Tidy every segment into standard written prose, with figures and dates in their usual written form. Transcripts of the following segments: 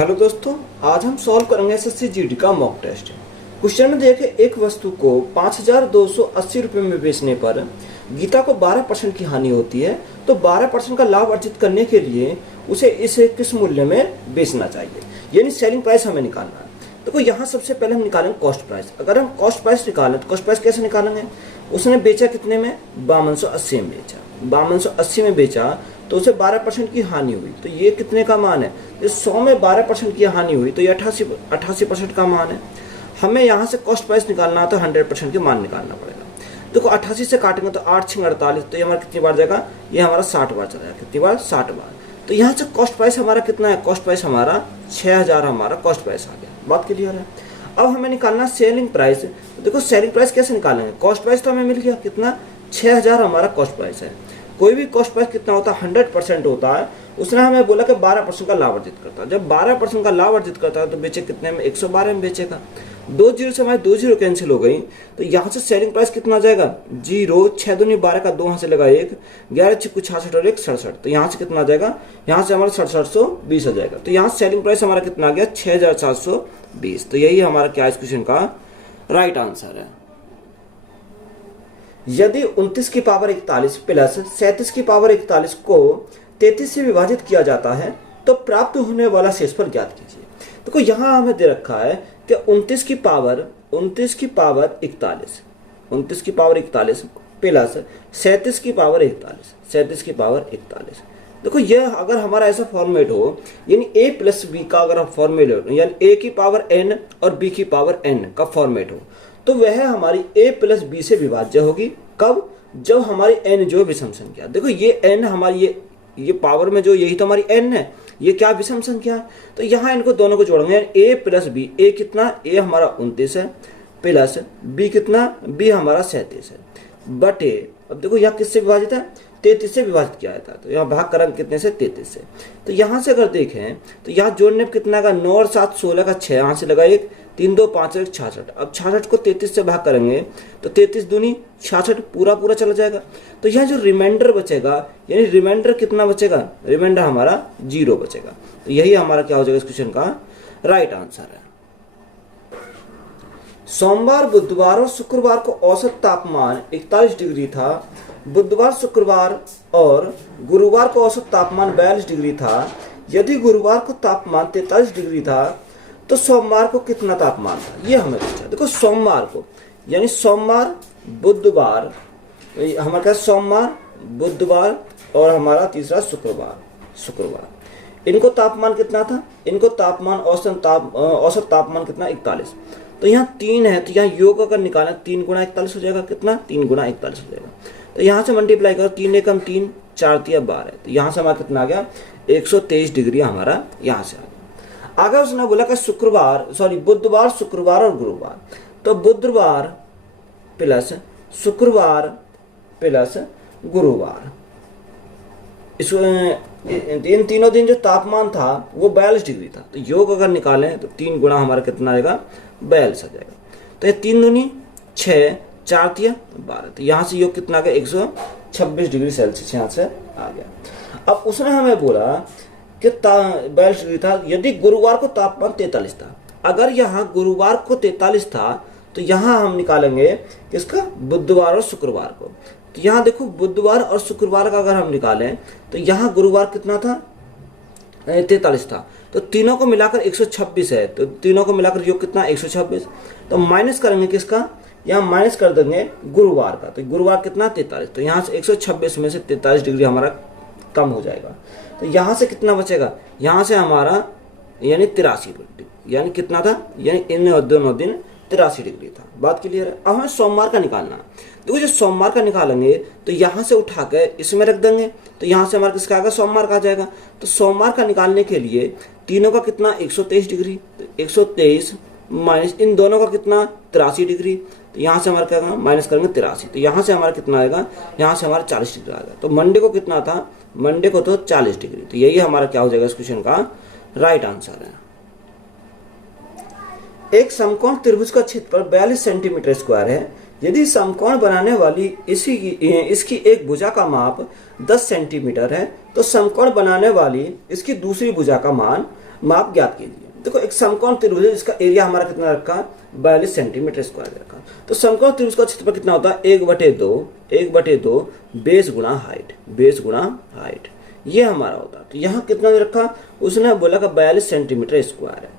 Hello दोस्तों, आज हम सॉल्व करेंगे एसएससी जीडी का मॉक टेस्ट। क्वेश्चन में देखें, एक वस्तु को 5,280 रुपये में बेचने पर गीता को 12% की हानि होती है, तो 12% का लाभ अर्जित करने के लिए उसे इसे किस मूल्य में बेचना चाहिए, यानी सेलिंग प्राइस हमें निकालना है। देखो यहाँ सबसे पहले हम निकालेंगे कॉस्ट प्राइस। अगर हम कॉस्ट प्राइस निकालें तो कॉस्ट प्राइस कैसे निकालेंगे? उसने बेचा कितने में? 5280 में बेचा। 5280 में बेचा तो उसे 12% की हानि हुई, तो ये कितने का मान है? ये 100 में 12% की हानि हुई तो ये 88% का मान है। हमें यहाँ से कॉस्ट प्राइस निकालना है तो 100% की मान निकालना पड़ेगा। देखो 88 से काटेंगे तो 8 6 48, तो ये हमारा कितनी बार जाएगा? ये हमारा 60 बार चला जाएगा। कितनी बार? 60 बार। तो यहाँ से कॉस्ट प्राइस हमारा कितना है? कॉस्ट प्राइस हमारा 6000 हमारा कॉस्ट प्राइस आ गया। बात क्लियर है? अब हमें निकालना सेलिंग प्राइस। तो देखो सेलिंग प्राइस कैसे निकालेंगे? कॉस्ट प्राइस तो हमें मिल गया कितना? 6000 हमारा कॉस्ट प्राइस है। कोई भी कॉस्ट प्राइस कितना होता है? 100% होता है। उसने हमें बोला कि 12% का लाभ अर्जित करता है। जब 12% का लाभ अर्जित करता है तो बेचे कितने में? 112 में बेचेगा। 2 जीरो से हमारे 2 जीरो कैंसिल हो गई, तो यहाँ से सेलिंग प्राइस कितना आ जाएगा? 0 6 दूनी 12 का 2 यहाँ से लगा 1, 11 6 66 और 1 67, तो यहाँ से कितना आ जाएगा? यहाँ से हमारा 6720 आ जाएगा। तो यहाँ सेलिंग प्राइस हमारा कितना आ गया? 6720। तो यही हमारा क्या इस क्वेश्चन का राइट आंसर है। यदि 29 की पावर 41 प्लस 37 की पावर 41 को 33 से विभाजित किया जाता है तो प्राप्त होने वाला शेषफल ज्ञात कीजिए। देखो यहाँ हमें दे रखा है कि 29 की पावर 41 प्लस 37 की पावर 41। देखो यह अगर हमारा ऐसा फॉर्मेट हो, यानी a प्लस बी का अगर फॉर्मेट हो, यानी a की पावर n और b की पावर n का फॉर्मेट हो, तो वह हमारी a प्लस बी से विभाज्य होगी। कब? जब हमारी n जो विषम संख्या। देखो ये n हमारी ये पावर में जो यही तो हमारी n है, ये क्या विषम संख्या है। तो यहाँ इनको दोनों को जोड़ेंगे, a प्लस बी। a कितना? a हमारा 29 है, प्लस b कितना? b हमारा 37 है, बटे अब देखो यहाँ किससे विभाजित है? 33 से विभाजित किया था, तो यहाँ भाग करेंगे कितने से? 33 से। तो यहाँ से अगर देखें तो यहाँ जोड़ने में कितना का? 9 और 7 16 का 6, यहाँ से लगा 1, 3 2 5 1 66। अब 66 को 33 से भाग करेंगे तो 33 दूनी 66 पूरा चला जाएगा। तो यहाँ जो रिमाइंडर बचेगा, यानी रिमाइंडर कितना बचेगा? रिमाइंडर हमारा 0 बचेगा। तो यही हमारा क्या हो जाएगा इस क्वेश्चन का राइट आंसर है। सोमवार, बुधवार और शुक्रवार को औसत तापमान 41 डिग्री था। बुधवार, शुक्रवार और गुरुवार को औसत तापमान 42 डिग्री था। यदि गुरुवार को तापमान 43 डिग्री था तो सोमवार को कितना तापमान था? ये हमें पूछा। देखो सोमवार को, यानी सोमवार, बुधवार, हमारे पास सोमवार, बुधवार और हमारा तीसरा शुक्रवार, इनको तापमान कितना था? इनको तापमान औसत तापमान कितना? 41। तो यहाँ 3 है, तो यहाँ योग अगर निकालें 3 गुणा 41 हो जाएगा। कितना? 3 गुणा 41 हो जाएगा। तो यहाँ से मल्टीप्लाई करो, 3 एकम 3, 4 तिया 12, तो यहाँ से हमारा कितना आ गया? 123 डिग्री हमारा यहाँ से आ गया। आगे उसने बोला कि बुधवार, शुक्रवार और गुरुवार, तो बुधवार प्लस शुक्रवार प्लस गुरुवार, इन तीनों दिन जो तापमान था वो 42 डिग्री था। तो योग अगर निकालें तो 3 गुणा हमारा कितना आएगा? 42 आ जाएगा। तो ये 3 दूनी 6, 4 तिया 12, तो यहाँ से योग कितना आ गया? 126 डिग्री सेल्सियस यहाँ से आ गया। अब उसने हमें बोला कि 42 डिग्री था। यदि गुरुवार को तापमान 43 था, अगर यहाँ गुरुवार को 43 था तो यहाँ हम निकालेंगे किसका? बुधवार और शुक्रवार को। तो यहाँ देखो बुधवार और शुक्रवार का अगर हम निकालें तो यहाँ गुरुवार कितना था? 43 था, तो तीनों को मिलाकर 126 है, तो तीनों को मिलाकर योग कितना? 126। तो माइनस करेंगे किसका? यहाँ माइनस कर देंगे गुरुवार का, तो गुरुवार कितना? 43। तो यहाँ से 126 में से 43 डिग्री हमारा कम हो जाएगा। तो यहाँ से कितना बचेगा? यहाँ से हमारा यानी 83 डिग्री, यानी कितना था? यानी इन दोनों दिन 83 डिग्री था। बात क्लियर है? अब हमें सोमवार का निकालना। देखो जो सोमवार का निकालेंगे तो यहाँ से उठा के इसमें रख देंगे, तो यहाँ से हमारा किसका आएगा? सोमवार का आ जाएगा। तो सोमवार का निकालने के लिए तीनों का कितना? 123 डिग्री, तो 123 माइनस इन दोनों का कितना? 83 डिग्री, तो यहाँ से हमारा क्या आएगा? माइनस करेंगे 83, तो यहाँ से हमारा कितना आएगा? यहाँ से हमारा 40 डिग्री आएगा। तो मंडे को कितना था? मंडे को तो 40 डिग्री। तो यही हमारा क्या हो जाएगा इस क्वेश्चन का राइट आंसर है। एक समकोण त्रिभुज का क्षेत्रफल 42 सेंटीमीटर स्क्वायर है। यदि समकोण बनाने वाली इसकी एक भुजा का माप 10 सेंटीमीटर है तो समकोण बनाने वाली इसकी दूसरी भुजा का मान माप ज्ञात कीजिए। देखो एक समकोण त्रिभुज है जिसका एरिया हमारा कितना रखा, 42 सेंटीमीटर स्क्वायर रखा। तो समकोण त्रिभुज का क्षेत्रफल कितना होता है, 1/2 बेस गुणा हाइट, ये हमारा होता है। तो यहाँ कितना दे रखा, उसने बोला का 42 सेंटीमीटर स्क्वायर है।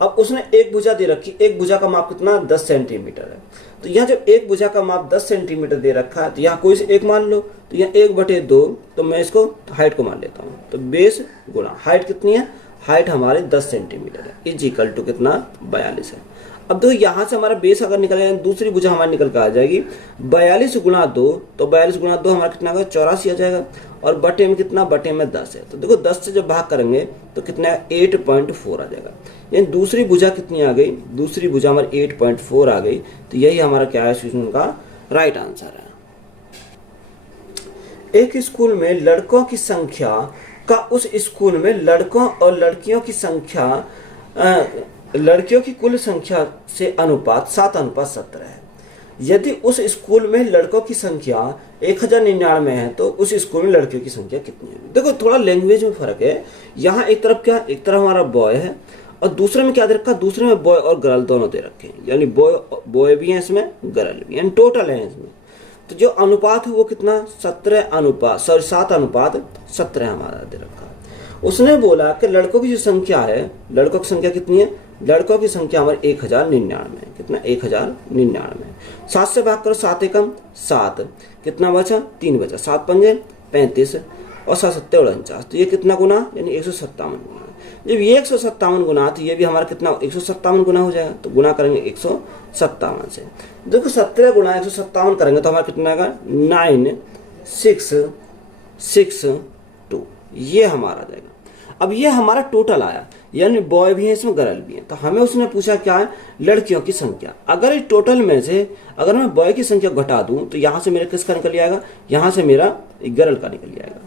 अब उसने एक भुजा दे रखी, एक भुजा का माप कितना, 10 सेंटीमीटर है। तो यहाँ जब एक भुजा का माप 10 सेंटीमीटर दे रखा है तो यहाँ कोई से एक मान लो, तो यहाँ 1/2, तो मैं इसको हाइट को मान लेता हूँ। तो बेस गुणा हाइट कितनी है, हाइट हमारे 10 सेंटीमीटर है, इज इक्वल टू कितना, 42 है। अब देखो यहाँ से हमारा बेस अगर निकल दूसरी भुजा हमारी निकल कर आ जाएगी 42 गुणा 2, तो 42 गुणा 2 हमारा कितना होगा, 84 आ जाएगा। और बटे में कितना, बटे में 10 है। तो देखो 10 से जब भाग करेंगे तो कितना, 8.4 आ जाएगा। यानी दूसरी भुजा कितनी आ गई, दूसरी भुजा हमारी 8.4 आ गई। तो यही हमारा क्या है, क्वेश्चन का राइट आंसर है। एक स्कूल में लड़कों की संख्या का उस स्कूल में लड़कों और लड़कियों की संख्या, लड़कियों की कुल संख्या से अनुपात 7:17 है। यदि उस स्कूल में लड़कों की संख्या 1099 है तो उस स्कूल में लड़कियों की संख्या कितनी है। देखो थोड़ा लैंग्वेज में फर्क है। यहाँ एक तरफ क्या, एक तरफ हमारा बॉय है और दूसरे में क्या दे रखा, दूसरे में बॉय और गर्ल दोनों दे रखे हैं। यानी बॉय भी है इसमें, गर्ल भी, यानी टोटल है इसमें। तो जो अनुपात है वो कितना, 7:17 हमारा दे रखा है। उसने बोला कि लड़कों की जो संख्या है, लड़कों की संख्या कितनी है, लड़कों की संख्या हमारी 1099 है। कितना, 1099। 7 से भाग करो, 7 एकम 7, कितना बचा, 3 बचा, 7 पंजे 35 और 7 सत्ते 49। तो ये कितना गुना, यानी 157 गुना। जब ये 157 गुना तो ये भी हमारा कितना, 157 गुना हो जाएगा। तो गुना करेंगे 157 से। देखो 17 गुना 157 करेंगे तो हमारा कितना आएगा, 9662, ये हमारा जाएगा। अब ये हमारा टोटल आया, यानी बॉय भी है इसमें, गर्ल भी है। तो हमें उसने पूछा क्या है, लड़कियों की संख्या। अगर इस टोटल में से अगर मैं बॉय की संख्या घटा दूं तो यहाँ से मेरा किसका निकल आएगा, यहाँ से मेरा गर्ल का निकल जाएगा।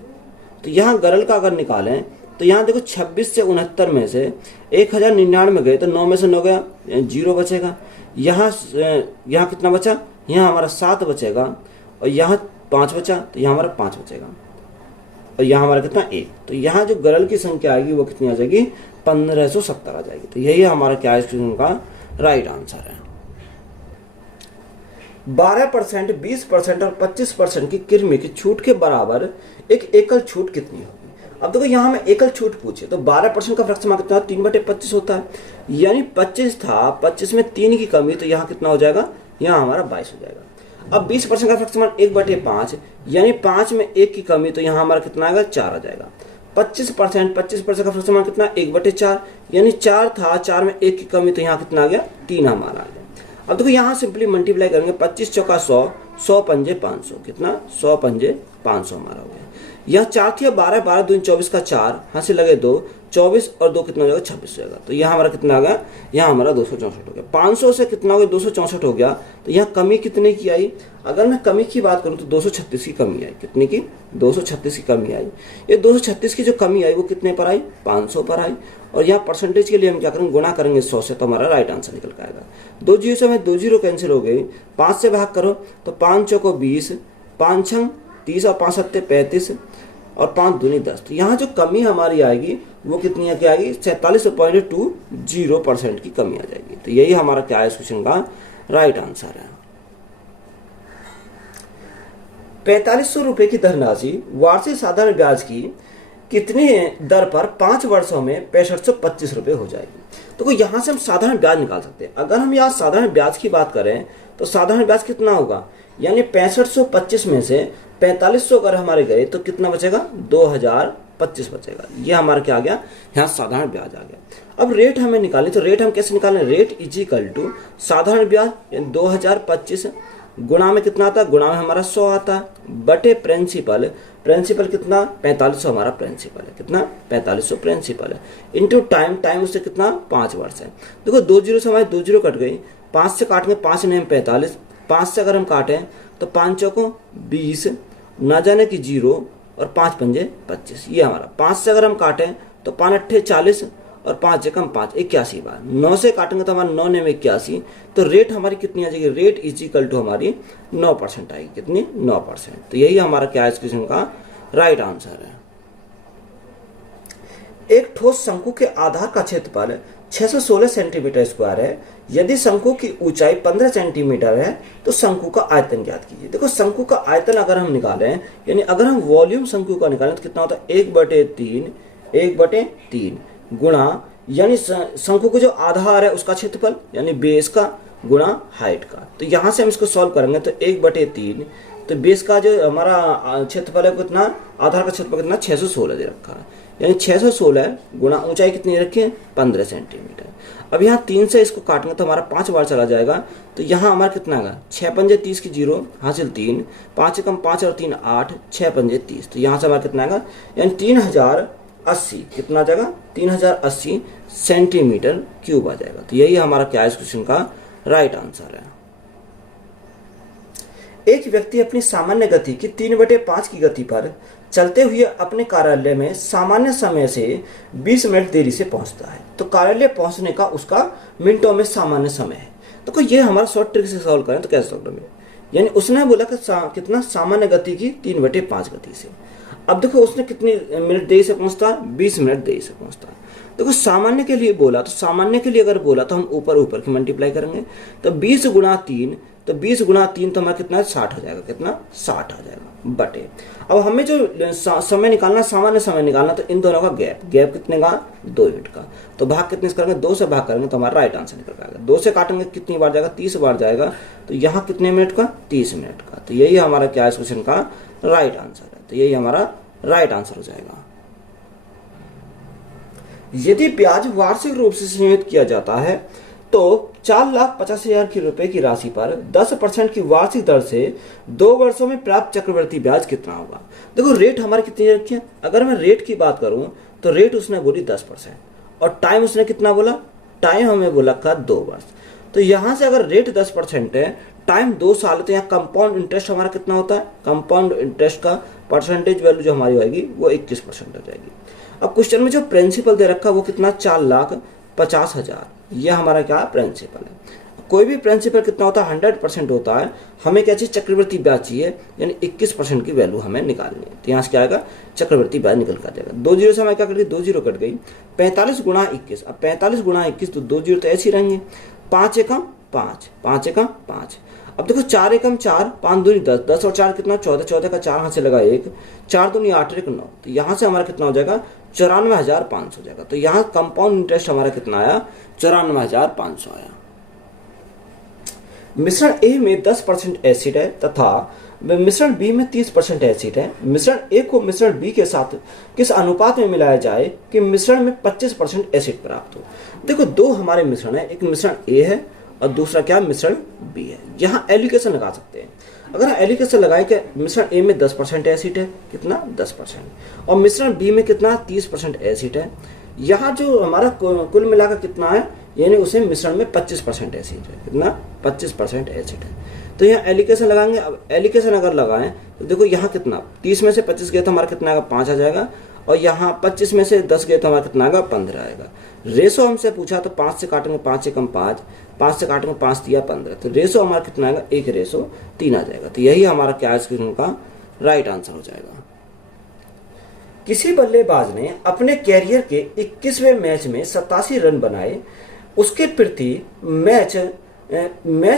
तो यहाँ गर्ल का अगर निकालें तो यहाँ देखो 26 से 69 में से 1099 गए तो 9 में से 9 गया, 0 बचेगा। यहाँ कितना बचा, यहाँ हमारा 7 बचेगा और यहाँ 5 बचा, तो यहाँ हमारा 5 बचेगा और यहाँ हमारा कितना, 1। तो यहाँ जो गर्ल की संख्या आएगी वो कितनी आ जाएगी, 1570 आ जाएगी। तो यही हमारा क्या है, क्वेश्चन का राइट आंसर है। 12%, 20% और 25% की किरमी की छूट के बराबर एक एकल छूट कितनी होगी। अब देखो यहाँ हमें एकल छूट पूछे तो 12% का फ्रैक्शन कितना, 3/25 होता है। यानी 25 था, 25 में 3 की कमी, तो यहाँ कितना हो जाएगा, यहाँ हमारा 22 हो जाएगा। अब 20% का फ्रैक्शन 1/5, यानी 5 में 1 की कमी, तो यहाँ हमारा कितना आएगा, 4 आ जाएगा। 25% का फ्रैक्शन कितना, 1/4, यानी 4 था, 4 में 1 की कमी, तो यहाँ कितना आ गया, 3 हमारा आ गया। अब देखो यहाँ सिंपली मल्टीप्लाई करेंगे, 25 चौका 100, 100 पंजे 500, कितना, 100 पंजे 500 हमारा हो गया। यह 4 थी, 12, 12 दूनी 24 का 4, हाँ से लगे 2, 24 और 2 कितना हो जाएगा, 26 हो जाएगा। तो यहाँ हमारा कितना आ गया, यहाँ हमारा 264 हो गया। 500 से कितना हो गया, 264 हो गया। तो यहाँ कमी कितने की आई, अगर मैं कमी की बात करूँ तो 236 की कमी आई। कितनी की, 236 की कमी आई। ये 236 की जो कमी आई वो कितने पर आई, 500 पर आई। और यहाँ परसेंटेज के लिए हम क्या करेंगे, गुणा करेंगे 100 से, तो हमारा राइट आंसर निकल कर आएगा। 2 जीरो से हमें 2 जीरो कैंसिल हो गई, 5 से भाग करो तो 5 चौको 20, 5 छंग 30 और 5 सत्ते 35 और 5 दूनी 10। तो यहाँ जो कमी हमारी आएगी वो कितनी है, क्या आएगी, 47.20% की कमी आ जाएगी। तो यही हमारा क्या है, इस क्वेश्चन का राइट आंसर है। 4500 रुपए की धनराशि वार्षिक साधारण ब्याज की कितनी दर पर 5 वर्षों में 6525 रुपए हो जाएगी। तो यहाँ से हम साधारण ब्याज निकाल सकते हैं। अगर हम यहाँ साधारण ब्याज की बात करें तो साधारण ब्याज कितना होगा, यानी 6525 में से 4500 अगर हमारे गए तो कितना बचेगा, 2025 बचेगा। ये हमारा क्या आ गया, यहाँ साधारण ब्याज आ गया। अब रेट हमें निकालनी, तो रेट हम कैसे निकालें, रेट इज इक्वल टू साधारण ब्याज 2025 गुणा में कितना आता है, गुणा में हमारा 100 आता है, बटे प्रिंसिपल, प्रिंसिपल कितना, 4500 हमारा प्रिंसिपल है, कितना, 4500 प्रिंसिपल है, इंटू टाइम, टाइम उससे कितना, 5 वर्ष है। देखो 2 जीरो से हमारे 2 जीरो कट गई, 5 से काटेंगे 5 नहीं 45, 5 से अगर हम काटें तो 5 चौको 20, ना जाने की 0 और 5 पंजे 25। ये हमारा 5 से अगर हम काटें तो 5 अट्ठे 40 और 5 एकम 5 81 बार। 9 से काटेंगे तो हमारा 9 ने 81। तो रेट हमारी कितनी आ जाएगी, रेट इज इक्वल टू हमारी 9% आएगी। कितनी, 9%। तो यही हमारा क्या है, इस क्वेश्चन का राइट आंसर है। एक ठोस शंकु के आधार का क्षेत्रफल 616 सेंटीमीटर स्क्वायर है। यदि शंकु की ऊंचाई 15 सेंटीमीटर है तो शंकु का आयतन ज्ञात कीजिए। देखो शंकु का आयतन अगर हम निकालें, यानी अगर हम वॉल्यूम शंकु का निकालें तो कितना होता है 1/3 गुणा, यानी शंकु का जो आधार है उसका क्षेत्रफल यानी बेस का गुणा हाइट का। तो यहां से हम इसको सॉल्व करेंगे तो 1/3, तो बेस का जो हमारा क्षेत्रफल है कितना, आधार का क्षेत्रफल कितना 616 दे रखा है, यानी 616 गुणा ऊंचाई कितनी रखी है 15 सेंटीमीटर। अब यहाँ 3 से इसको काटेंगे तो हमारा 5 बार चला जाएगा, तो यहाँ हमारा कितना आएगा 6 पंजे 30 की 0 हासिल 3, 5 कम 5 और 3 8, 6 पंजे 30, तो यहाँ से हमारा कितना आएगा यानी 3080, कितना आ जाएगा 3080 सेंटीमीटर क्यूब आ जाएगा। तो यही हमारा क्या है इस क्वेश्चन का राइट आंसर है। एक व्यक्ति अपनी सामान्य गति की 3/5 की गति पर चलते हुए अपने कार्यालय में सामान्य समय से 20 मिनट देरी से पहुंचता है। तो कार्यालय पहुंचने का उसका मिनटों में सामान्य समय है। तो ये हमारा शॉर्ट ट्रिक से सॉल्व करें तो कैसे सॉल्व करेंगे, यानी उसने बोला कि कितना सामान्य गति की 3/5 गति से। अब देखो उसने कितनी मिनट देरी से पहुंचता है 20 मिनट देरी से पहुंचता है। देखो सामान्य के लिए बोला, तो सामान्य के लिए अगर बोला तो हम ऊपर की मल्टीप्लाई करेंगे, तो 20 गुणा 3, तो 20 गुणा 3 तो हमारा कितना 60 हो जाएगा, कितना 60 आ जाएगा बटे। अब हमें जो समय निकालना, सामान्य समय निकालना, तो इन दोनों का गैप कितने का 2 यूनिट का, तो भाग कितने से करेंगे 2 से भाग करेंगे तो हमारा राइट आंसर निकल आएगा। 2 से काटेंगे कितनी बार जाएगा 30 बार जाएगा, तो यहाँ कितने मिनट का 30 मिनट का। तो यही हमारा क्या इस क्वेश्चन का राइट आंसर है, तो यही हमारा राइट आंसर हो जाएगा। यदि ब्याज वार्षिक रूप से सीमित किया जाता है तो 4,50,000 रुपए की राशि पर 10% की वार्षिक दर से 2 वर्षों में प्राप्त चक्रवृद्धि ब्याज कितना होगा। देखो रेट हमारे कितनी रखी है, अगर मैं रेट की बात करूं तो रेट उसने बोली 10% और टाइम उसने कितना बोला, टाइम हमें बोला का 2 वर्ष। तो यहां से अगर रेट 10% है, टाइम 2 साल, तो यहाँ कंपाउंड इंटरेस्ट हमारा कितना होता है, कंपाउंड इंटरेस्ट का परसेंटेज वैल्यू जो हमारी होगी वो 21% हो जाएगी। अब क्वेश्चन में जो प्रिंसिपल दे रखा है वो कितना 4,50,000, ये हमारा क्या प्रिंसिपल है। कोई भी प्रिंसिपल कितना होता है 100% होता है, हमें क्या चाहिए चक्रवृद्धि ब्याज चाहिए, यानी 21% की वैल्यू हमें निकालनी है। तो यहाँ से क्या आएगा चक्रवृद्धि ब्याज निकल कर जाएगा। 2 जीरो से हमें क्या कट गई 2 जीरो कट गई, 45 गुणा 21, अब 45 गुणा 21 तो 2 जीरो तो ऐसे ही रहेंगे, 5 एकम 5, 5 एकम 5। अब देखो 4 एकम 4, 5 दूनी 10, 10 और 4 कितना 14, 14 का 4 हाथ से लगा 1, 4 दूनी 8 एक 9, तो यहाँ से हमारा कितना हो जाएगा 94,500 हो जाएगा। तो यहाँ कंपाउंड इंटरेस्ट हमारा कितना आया 94,500 आया। मिश्रण ए में 10% एसिड है तथा मिश्रण बी में 30% एसिड है। मिश्रण ए को मिश्रण बी के साथ किस अनुपात में मिलाया जाए कि मिश्रण में 25% एसिड प्राप्त हो। देखो 2 हमारे मिश्रण है, एक मिश्रण ए है और दूसरा क्या मिश्रण बी है। यहाँ एलिकेशन लगा सकते हैं, अगर हम एलिकेशन लगाए कि मिश्रण ए में 10% एसिड है, कितना 10%, और मिश्रण बी में कितना 30% एसिड है। यहाँ जो हमारा कुल मिलाकर कितना है, यानी उसे मिश्रण में 25% एसिड है, कितना 25% एसिड है। तो यहाँ एलिकेशन लगाएंगे। अब एलिकेशन अगर लगाएं तो देखो यहाँ कितना 30 में से 25 गया तो हमारा कितना आएगा 5 आ जाएगा, और यहाँ 25 में से 10 गए तो हमारा कितना आएगा 15 आएगा। रेशो हमसे पूछा तो 5 से काटेंगे 5 एकम 5, 5 से काटेंगे 5 दिया 15, तो रेशो हमारा कितना आएगा 1:3 आ जाएगा। तो यही हमारा क्या इस क्वेश्चन का राइट आंसर हो जाएगा। किसी बल्लेबाज ने अपने कैरियर के 21वें मैच में 87 रन बनाए, उसके प्रति मैच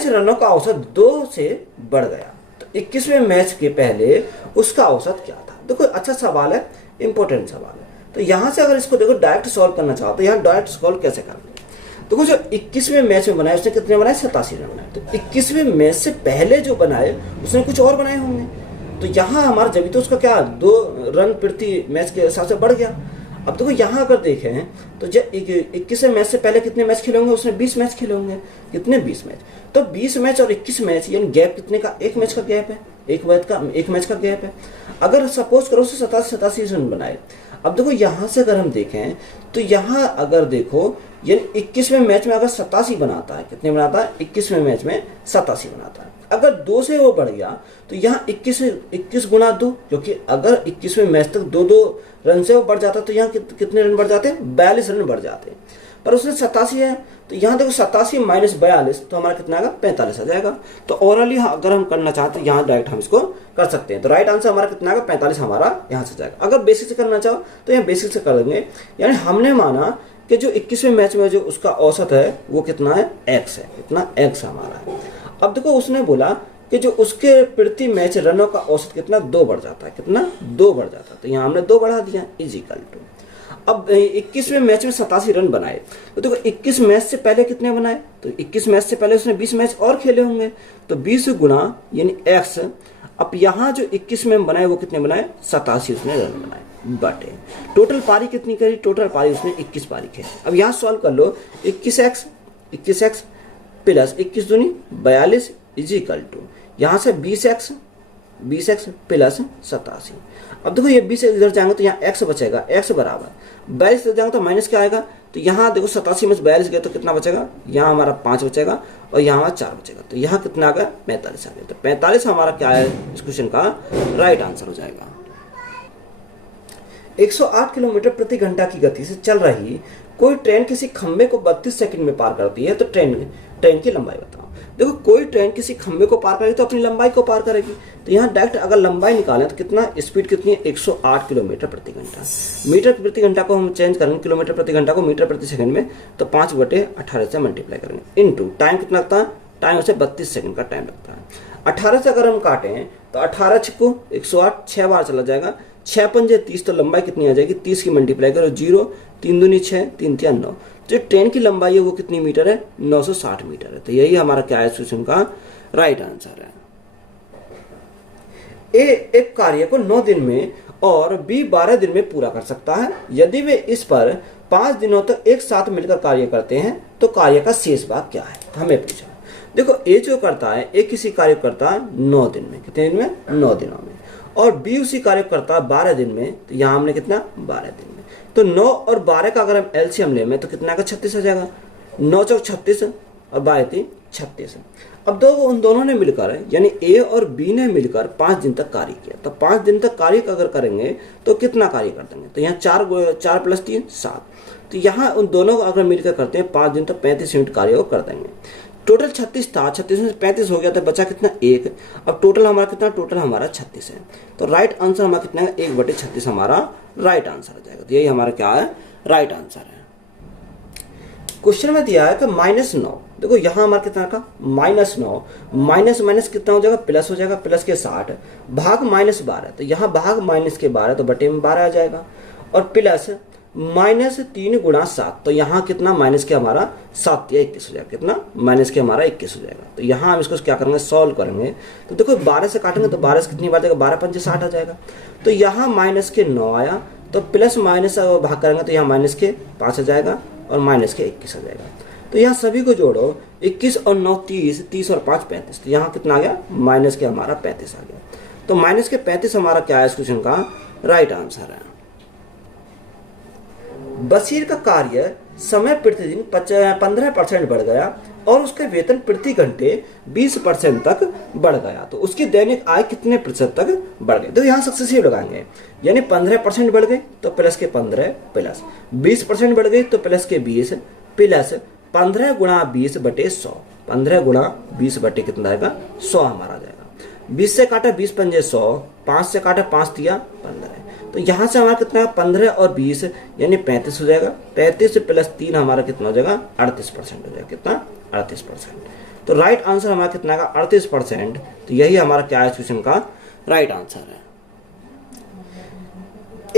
रनों का औसत 2 से बढ़ गया, तो 21वें मैच के पहले उसका औसत क्या था। देखो अच्छा सवाल है, इंपॉर्टेंट सवाल है। तो यहाँ से अगर इसको देखो डायरेक्ट सॉल्व करना चाहो तो यहाँ डायरेक्ट सॉल्व कैसे करेंगे। देखो जो 21वें मैच में बनाए उसने कितने बनाए 87 रन बनाए, तो 21वें मैच से पहले जो बनाए उसने कुछ और बनाए होंगे, तो यहाँ हमारा जब तो उसका क्या 2 रन प्रति मैच के हिसाब से बढ़ गया। अब देखो यहाँ अगर देखें तो जब 21वें मैच से पहले कितने मैच खेले होंगे, उसने 20 मैच खेले होंगे, कितने 20 मैच, तो 20 मैच और 21 मैच यानी गैप कितने का 1 मैच का गैप है, एक मैच का गैप है। अगर सपोज करो उसे 87 रन बनाए। अब देखो यहाँ से अगर हम देखें तो यहाँ अगर देखो यानी 21वें मैच में अगर 87 बनाता है, कितने बनाता है 21वें मैच में 87 बनाता है। अगर 2 से वो बढ़ गया तो यहाँ 21 गुणा 2, क्योंकि अगर 21वें मैच तक 2 रन से वो बढ़ जाता तो यहाँ कितने रन बढ़ जाते हैं 42 रन बढ़ जाते हैं। पर उसने 87 है, तो यहाँ देखो 87 माइनस 42 तो हमारा कितना आएगा 45 आ जाएगा। तो ओरली अगर हम करना चाहते हैं यहाँ डायरेक्ट हम इसको कर सकते हैं। तो राइट आंसर हमारा कितना आएगा 45 हमारा यहाँ से जाएगा। अगर बेसिक से करना चाहो तो यहाँ बेसिक से कर देंगे। यानी हमने माना कि जो 21वें मैच में जो उसका औसत है वो कितना है x है, कितना x हमारा है। अब देखो उसने बोला कि जो उसके प्रति मैच रनों का औसत कितना 2 बढ़ जाता है, कितना 2 बढ़ जाता है। तो यहाँ हमने 2 बढ़ा दिया इज इक्वल टू, अब 21वें मैच में 87 रन बनाए, तो देखो 21 मैच से पहले कितने बनाए, तो 21 मैच से पहले उसने 20 मैच और खेले होंगे, तो 20 गुना यानी x। अब यहाँ जो 21 में बनाए वो कितने बनाए 87 उसने रन बनाए बटे टोटल पारी कितनी करी, टोटल पारी उसने 21 पारी खेली। अब यहाँ सॉल्व कर लो 21x प्लस 21 दूनी 42 इज इक्वल टू यहाँ से 20x प्लस 87। अब देखो ये 20 इधर जाएंगे तो यहाँ x बचेगा, x बराबर 42 इधर जाएंगे तो माइनस क्या आएगा, तो यहाँ देखो 87 में 42 गया तो कितना बचेगा, यहाँ हमारा 5 बचेगा और यहाँ हमारा 4 बचेगा। तो यहाँ कितना आ गया 45 आ गया। तो 45 हमारा क्या है इस क्वेश्चन का राइट आंसर हो जाएगा। 108 किलोमीटर प्रति घंटा की गति से चल रही कोई ट्रेन किसी खंबे को 32 सेकंड में पार करती है, तो ट्रेन की लंबाई बताओ। देखो कोई ट्रेन किसी खंबे को पार करेगी तो अपनी लंबाई को पार करेगी, तो यहाँ डायरेक्ट अगर लंबाई निकालें तो कितना स्पीड कितनी है 108 किलोमीटर प्रति घंटा। मीटर प्रति घंटा को हम चेंज करेंगे किलोमीटर प्रति घंटा को मीटर प्रति सेकंड में, तो 5/18 से मल्टीप्लाई करेंगे इनटू टाइम कितना लगता है, टाइम उसे 32 सेकंड का टाइम लगता है। 18 से अगर हम काटें तो 18 को 108 6 बार चला जाएगा, 6 पंजे 30, तो लंबाई कितनी आ जाएगी 30 की मल्टीप्लाई करो 0, 3 दूनी 6, 3 3 9। जो ट्रेन की लंबाई है वो कितनी मीटर है 960 मीटर है। तो यही हमारा क्या है क्वेश्चन का राइट आंसर है। ए एक कार्य को 9 दिन में और बी 12 दिन में पूरा कर सकता है। यदि वे इस पर 5 दिनों तक एक साथ मिलकर कार्य करते हैं तो कार्य का शेष भाग क्या है, हमें पूछा। देखो ए जो करता है ए किसी कार्य करता है 9 दिन में, कितने दिन में 9 दिनों में, और बी उसी कार्य करता है 12 दिन में, तो यहाँ हमने कितना 12 दिन में। तो 9 और 12 का अगर हम एलसीएम ले में तो कितना का 36 आ जाएगा, 9 चौक 36 और 12 36। अब उन दोनों ने मिलकर यानी ए और बी ने मिलकर 5 दिन तक कार्य किया, तो 5 दिन तक कार्य अगर करेंगे तो कितना कार्य कर देंगे, तो यहाँ 4 प्लस 3 7। तो यहाँ उन दोनों को अगर मिलकर करते हैं 5 दिन तक 35 मिनट कार्य को कर देंगे। टोटल 36 था, 36 में 35 हो गया तो बचा कितना 1। अब टोटल हमारा कितना, टोटल हमारा 36 है। तो राइट आंसर हमारा कितना है 1/36 हमारा राइट आंसर हो जाएगा। तो यही हमारा क्या है राइट आंसर है। क्वेश्चन में दिया है कि -9, देखो यहाँ हमारा कितना का -9, माइनस माइनस कितना हो जाएगा प्लस हो जाएगा, प्लस के 60 भाग -12, तो यहाँ भाग माइनस के 12 तो बटे में 12 आ जाएगा, और प्लस -3 गुणा 7, तो यहाँ कितना माइनस के हमारा 7 या 21 हो जाएगा, कितना माइनस के हमारा 21 हो जाएगा। तो यहाँ हम इसको क्या करेंगे सॉल्व करेंगे, तो देखो 12 से काटेंगे तो 12 से कितनी बार जाएगा 12 पंजे 60 आ जाएगा। तो यहाँ माइनस के 9 आया, तो प्लस माइनस भाग करेंगे तो यहाँ माइनस के 5 आ जाएगा और माइनस के 21 आ जाएगा। तो यहाँ सभी को जोड़ो 21 और 9 30, 30 और 5 35, तो यहाँ कितना आ गया माइनस के हमारा 35 आ गया। तो माइनस के 35 हमारा क्या है इस क्वेश्चन का राइट आंसर है। बशीर का कार्य समय प्रतिदिन 15% बढ़ गया और उसके वेतन प्रति घंटे 20% तक बढ़ गया, तो उसकी दैनिक आय कितने प्रतिशत तक बढ़ गई। तो यहाँ सक्सेसिव लगाएंगे, यानी 15% बढ़ गई तो प्लस के 15 प्लस 20% बढ़ गई तो प्लस के 20 प्लस 15 गुणा 20 बटे 100, 15 गुणा 20 बटे कितना आएगा 100 हमारा आ जाएगा। 20 से काटा 20 पंजे 100, 5 से काटा 5 दिया 15, तो यहाँ से हमारा कितना 15 और 20 यानी 35 हो जाएगा। 35 प्लस 3 हमारा कितना हो जाएगा 38% हो जाएगा, कितना 38%। तो राइट आंसर हमारा कितना आएगा 38%। तो यही हमारा क्या है क्वेश्चन का राइट आंसर है।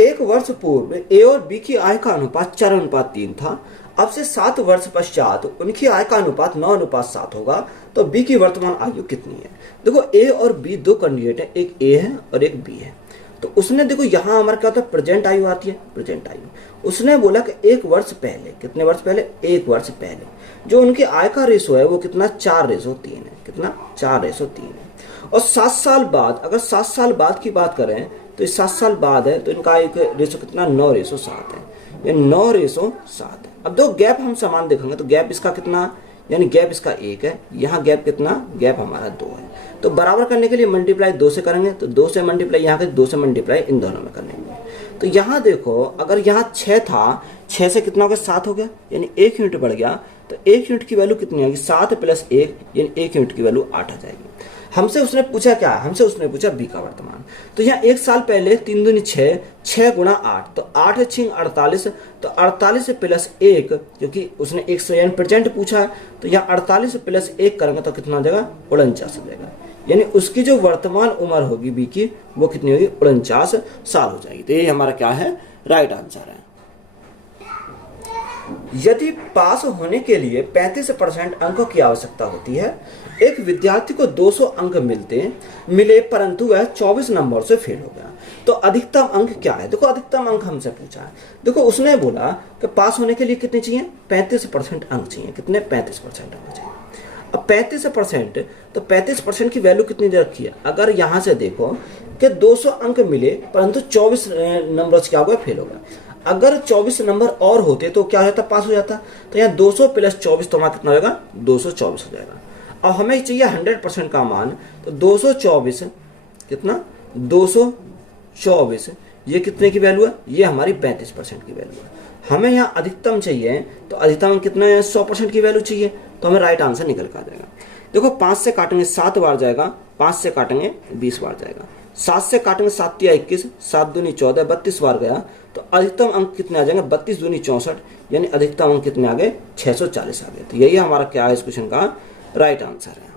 1 वर्ष पूर्व ए और बी की आय का अनुपात 4:3 था, अब से 7 वर्ष पश्चात उनकी आय का अनुपात 9:7 होगा, तो बी की वर्तमान आयु कितनी है। देखो ए और बी दो कैंडिडेट है, एक ए है और एक बी है। तो उसने देखो यहाँ हमारा क्या होता है प्रेजेंट आयु आती है, प्रेजेंट आयु। उसने बोला कि 1 वर्ष पहले, कितने वर्ष पहले 1 वर्ष पहले जो उनकी आय का रेशो है वो कितना 4:3 है, कितना 4:3 है। और 7 साल बाद, अगर 7 साल बाद की बात करें तो 7 साल बाद है तो इनका एक रेशो कितना 9:7 है, ये 9:7 है। अब दो गैप हम समान देखेंगे तो गैप इसका कितना, यानी गैप इसका 1 है, यहाँ गैप कितना, गैप हमारा 2 है। तो बराबर करने के लिए मल्टीप्लाई 2 से करेंगे, तो 2 से मल्टीप्लाई यहाँ के 2 से मल्टीप्लाई इन दोनों में करने तो यहाँ देखो, अगर यहाँ 6 था, 6 से कितना हो गया, 7 हो गया, यानी 1 यूनिट बढ़ गया। तो 1 यूनिट की वैल्यू कितनी आएगी, 7 + 1, यानी 1 यूनिट की वैल्यू 8 आ जाएगी। हमसे उसने पूछा क्या, हमसे उसने पूछा बी का वर्तमान। तो यहाँ 1 साल पहले 3 दूनी 6, 6 × 8, तो 8 × 48, तो 48 + 1, क्योंकि उसने 100 यानी प्रेजेंट पूछा है, तो यहाँ 48 + 1 करेंगे तो कितना हो जाएगा, 49 हो जाएगा। यानी उसकी जो वर्तमान उम्र होगी बी की, वो कितनी होगी, 49 साल हो जाएगी। तो ये हमारा क्या है, राइट आंसर है। यदि पास होने के लिए 35% अंकों की आवश्यकता होती है, एक विद्यार्थी को 200 अंक मिले परंतु वह 24 नंबर से फेल हो गया, तो अधिकतम अंक क्या है। देखो अधिकतम अंक हमसे पूछा है। देखो उसने बोला कि पास होने के लिए कितने चाहिए, 35% अंक चाहिए। कितने, 35% अंक चाहिए। अब 35%, तो 35% की वैल्यू कितनी दे रखी है। अगर यहाँ से देखो कि 200 अंक मिले परंतु 24 नंबर से क्या हो गया, फेल हो गया। अगर 24 नंबर और होते तो क्या हो जाता, पास हो जाता। तो यहाँ 200 + 24 तो हमारा कितना होगा, 224 हो जाएगा। अब हमें चाहिए 100% का मान, तो 224 कितना, 224 ये कितने की वैल्यू है, ये हमारी 35% की वैल्यू है। हमें यहाँ अधिकतम चाहिए, तो अधिकतम कितना है, 100% की वैल्यू चाहिए, तो हमें राइट आंसर निकल कर आ जाएगा। देखो 5 से काटेंगे 7 बार जाएगा, 5 से काटेंगे 20 बार जाएगा, 7 से काटेंगे 7 × 21, 7 दूनी 14, 32 बार गया, तो अधिकतम अंक कितने आ जाएंगे, 32 दूनी 64, यानी अधिकतम अंक कितने आ गए, 640 आ गए। तो यही हमारा क्या है, इस क्वेश्चन का राइट आंसर है।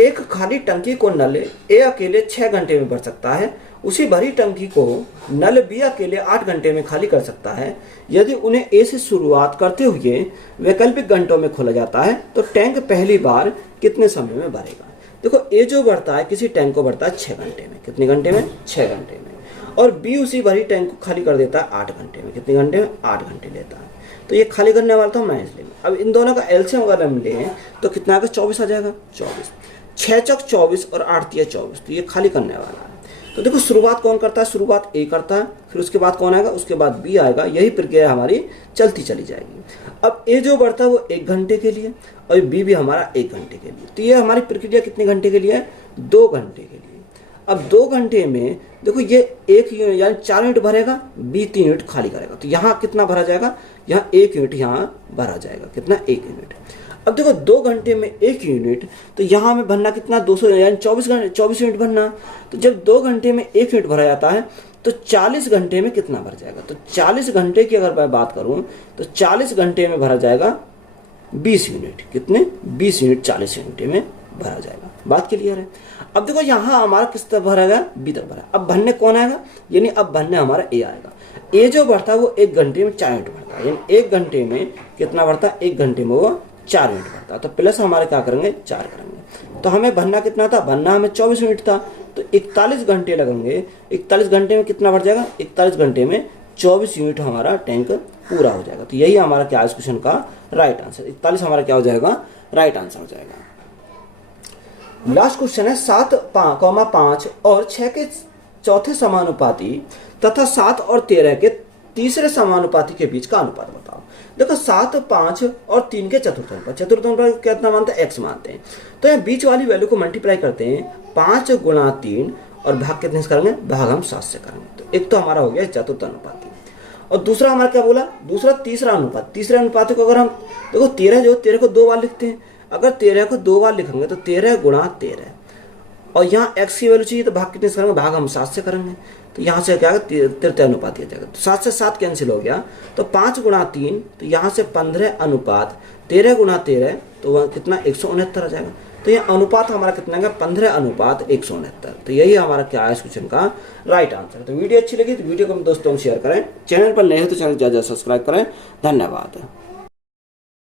एक खाली टंकी को नल ए अकेले 6 घंटे में भर सकता है, उसी भरी टंकी को नल बी अकेले 8 घंटे में खाली कर सकता है। यदि उन्हें ए से शुरुआत करते हुए वैकल्पिक घंटों में खोला जाता है, तो टैंक पहली बार कितने समय में भरेगा। देखो ए जो बढ़ता है, किसी टैंक को बढ़ता है 6 घंटे में। कितने घंटे में, 6 घंटे में। और बी उसी भरी टैंक को खाली कर देता है 8 घंटे में। कितने घंटे में, 8 घंटे लेता है। तो ये खाली करने वाला था मैं इसलिए। अब इन दोनों का एलसीएम अगर हम लें तो कितना आएगा, 24 आ जाएगा। 24, 6 × 24 और 8 × 24, तो ये खाली करने वाला है। तो देखो शुरुआत कौन करता है, शुरुआत ए करता है, फिर उसके बाद कौन आएगा, उसके बाद बी आएगा। यही प्रक्रिया हमारी चलती चली जाएगी। अब ए जो बढ़ता है वो 1 घंटे के लिए, और बी भी हमारा 1 घंटे के लिए। तो ये हमारी प्रक्रिया कितने घंटे के लिए है, 2 घंटे के लिए। अब 2 घंटे में देखो ये 1 यूनिट यानी 4 यूनिट भरेगा, बी 3 यूनिट खाली करेगा। तो यहाँ कितना भरा जाएगा, यहाँ 1 यूनिट यहाँ भरा जाएगा। कितना, 1 यूनिट। अब देखो 2 घंटे में 1 यूनिट, तो यहाँ में भरना कितना, 200 यानी 24 यूनिट भरना। तो जब 2 घंटे में 1 यूनिट भरा जाता है, तो 40 घंटे में कितना भर जाएगा। तो 40 घंटे की अगर मैं बात करूं, तो 40 घंटे में भरा जाएगा 20 यूनिट। कितने, 20 यूनिट 40 घंटे में भरा जाएगा। बात क्लियर है। अब देखो यहाँ हमारा किस तरह भरेगा, बी तरफ भरा। अब भरने कौन आएगा, यानी अब भरने हमारा ए आएगा। ए जो बढ़ता है वो 1 घंटे में 4 यूनिट भरता है, यानी 1 घंटे में कितना बढ़ता है, 1 घंटे में वो 4 यूनिट भरता है। तो प्लस हमारे क्या करेंगे, 4 करेंगे। तो हमें भरना कितना था, भरना हमें 24 यूनिट था, तो 41 घंटे लगेंगे। 41 घंटे में कितना भर जाएगा, 41 घंटे में 24 यूनिट हमारा टैंक पूरा हो जाएगा। तो यही हमारा क्या, इस क्वेश्चन का राइट आंसर। 41 हमारा क्या हो जाएगा, राइट आंसर हो जाएगा। लास्ट क्वेश्चन है 7,5 और 6 के चौथे समानुपाती तथा 7 और 13 के तीसरे समानुपाती के बीच का अनुपात बताओ। देखो 7, 5 और 3 के चतुर्थ अनुपात कितना मानते हैं, x मानते हैं। तो यहाँ बीच वाली वैल्यू को मल्टीप्लाई करते हैं, 5 × 3 और भाग कितने से करेंगे, भाग हम 7 से करेंगे। तो एक तो हमारा हो गया चतुर्थ अनुपाती, और दूसरा हमारा क्या बोला, दूसरा तीसरा अनुपात। तीसरे अनुपात को अगर हम देखो 13 को 2 बार लिखते हैं, अगर 13 को 2 बार लिखेंगे तो 13 × 13, और यहाँ x की वैल्यू चाहिए तो भाग कितने से करेंगे, भाग हम 7 से करेंगे। तो यहाँ से क्या तृतीय अनुपात आ जाएगा। तो 7 से 7 कैंसिल हो गया, तो 5 × 3, तो यहाँ से 15 अनुपात 13 × 13, तो वह कितना 169 आ जाएगा। तो ये अनुपात हमारा कितना है, 15 अनुपात 169। तो यही हमारा क्या है इस क्वेश्चन का राइट आंसर। तो वीडियो अच्छी लगी तो वीडियो को दोस्तों शेयर करें, चैनल पर नए हो तो चैनल ज़्यादा सब्सक्राइब करें। धन्यवाद।